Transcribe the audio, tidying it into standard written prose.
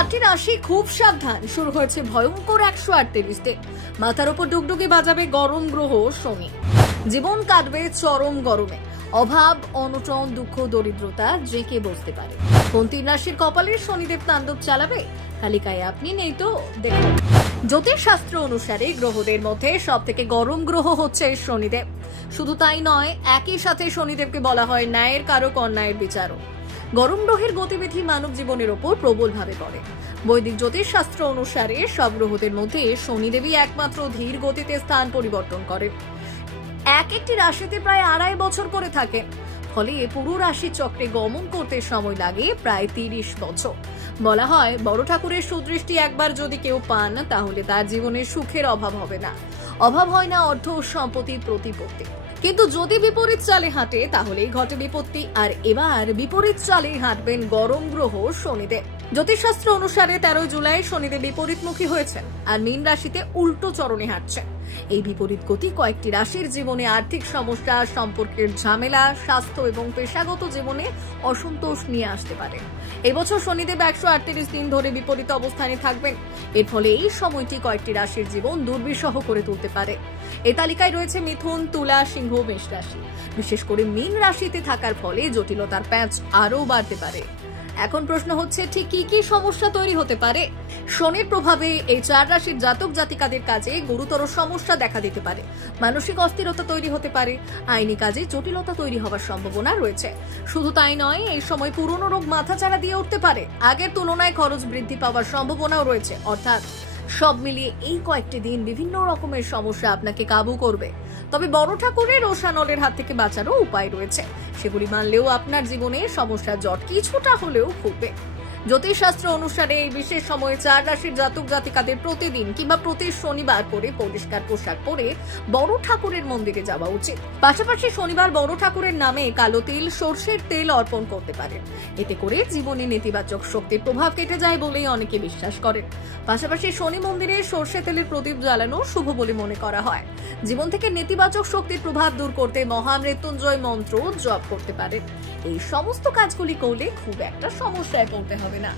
চারটি রাশি খুব সাবধান, শুরু হয়েছে ভয়ঙ্কর 138 দিন। মাথার উপর ডুগডুগি বাজাবে গরম গ্রহ শনি। জীবন কাটবে চরম গরমে। অভাব, অনটন, দুঃখ, দরিদ্রতা জেঁকে বসতে পারে। কোন তিন রাশির কপালে শনিদেব তাণ্ডব চালাবে? তালিকায় আপনি নেই তো দেখুন। জ্যোতিষ শাস্ত্র অনুসারে গ্রহদের মধ্যে সব থেকে গরম গ্রহ হচ্ছে শনিদেব। শুধু তাই নয়, একই সাথে শনিদেবকে বলা হয় ন্যায়ের কারক, অন্যায়ের বিচারক। গরম গ্রহের গতিবিধি মানব জীবনের ওপর প্রবলভাবে পড়ে। বৈদিক জ্যোতিষ শাস্ত্র অনুসারে সব গ্রহদের মধ্যে শনিদেবই একমাত্র ধীর গতিতে স্থান পরিবর্তন করেন। একটি রাশিতে প্রায় 2.5 বছর করে থাকে। ফলে পুরো রাশি চক্রে গমন করতে সময় লাগে প্রায় 30 বছর। বলা হয়, বড় ঠাকুরের সুদৃষ্টি একবার যদি কেউ পান, তাহলে তার জীবনে সুখের অভাব হবে না। অভাব হয় না অর্থ ও সম্পত্তির প্রতিপত্তি। কিন্তু যদি বিপরীত চালে হাঁটে, তাহলেই ঘটে বিপত্তি। আর এবার বিপরীত চালে হাঁটবেন গরম গ্রহ শনিদেব। জ্যোতিষশাস্ত্র অনুসারে 13 জুলাই শনিদেব বিপরীতমুখী হয়েছেন আর মীন রাশিতে উল্টো চরণে হাঁটছেন। এই বিপরীত গতি কয়েকটি রাশির জীবনে আর্থিক সমস্যা, সম্পর্কের ঝামেলা, স্বাস্থ্য এবং পেশাগত জীবনে অসন্তোষ নিয়ে আসতে পারে। এবছর শনিদেব 138 দিন ধরে বিপরীত অবস্থানে থাকবেন। এর ফলে এই সময়টি কয়েকটি রাশির জীবন দুর্বিষহ করে তুলতে পারে। এই তালিকায় রয়েছে মিথুন, তুলা, সিংহ, মেষ রাশি। বিশেষ করে মীন রাশিতে থাকার ফলে জটিলতার প্যাঁচ আরও বাড়তে পারে। এখন প্রশ্ন হচ্ছে, ঠিক কি কি সমস্যা তৈরি হতে পারে? শনির প্রভাবে এই 4 রাশির জাতক জাতিকাদের কাজে গুরুতর সমস্যা দেখা দিতে পারে। মানসিক অস্থিরতা তৈরি হতে পারে। আইনি কাজে জটিলতা তৈরি হওয়ার সম্ভাবনা রয়েছে। শুধু তাই নয়, এই সময় পুরনো রোগ মাথাচাড়া দিয়ে উঠতে পারে। আগের তুলনায় খরচ বৃদ্ধি পাওয়ার সম্ভাবনাও রয়েছে। অর্থাৎ সব মিলিয়ে এই কয়েকটি দিন বিভিন্ন রকমের সমস্যা আপনাকে কাবু করবে। তবে বড় ঠাকুরের রোষানলের হাত থেকে বাঁচারও উপায় রয়েছে। সেগুলি মানলেও আপনার জীবনে সমস্যার জট কিছুটা হলেও খুলবে। জ্যোতিষশাস্ত্র অনুসারে এই বিশেষ সময়ে 4 রাশির জাতক জাতিকাদের প্রতিদিন কিংবা প্রতি শনিবার করে পরিষ্কার পোশাক পরে বড় ঠাকুরের মন্দিরে যাওয়া উচিত। পাশাপাশি শনিবার বড় ঠাকুরের নামে কালো তিল, সর্ষের তেল অর্পণ করতে পারেন। এতে করে জীবনে নেতিবাচক শক্তির প্রভাব কেটে যায় বলেই অনেকে বিশ্বাস করেন। পাশাপাশি শনি মন্দিরে সর্ষে তেলের প্রদীপ জ্বালানো শুভ বলে মনে করা হয়। জীবন থেকে নেতিবাচক শক্তির প্রভাব দূর করতে মহামৃত্যুঞ্জয় মন্ত্র জপ করতে পারেন। এই সমস্ত কাজগুলি করলে খুব একটা সমস্যায় পড়তে হবে না।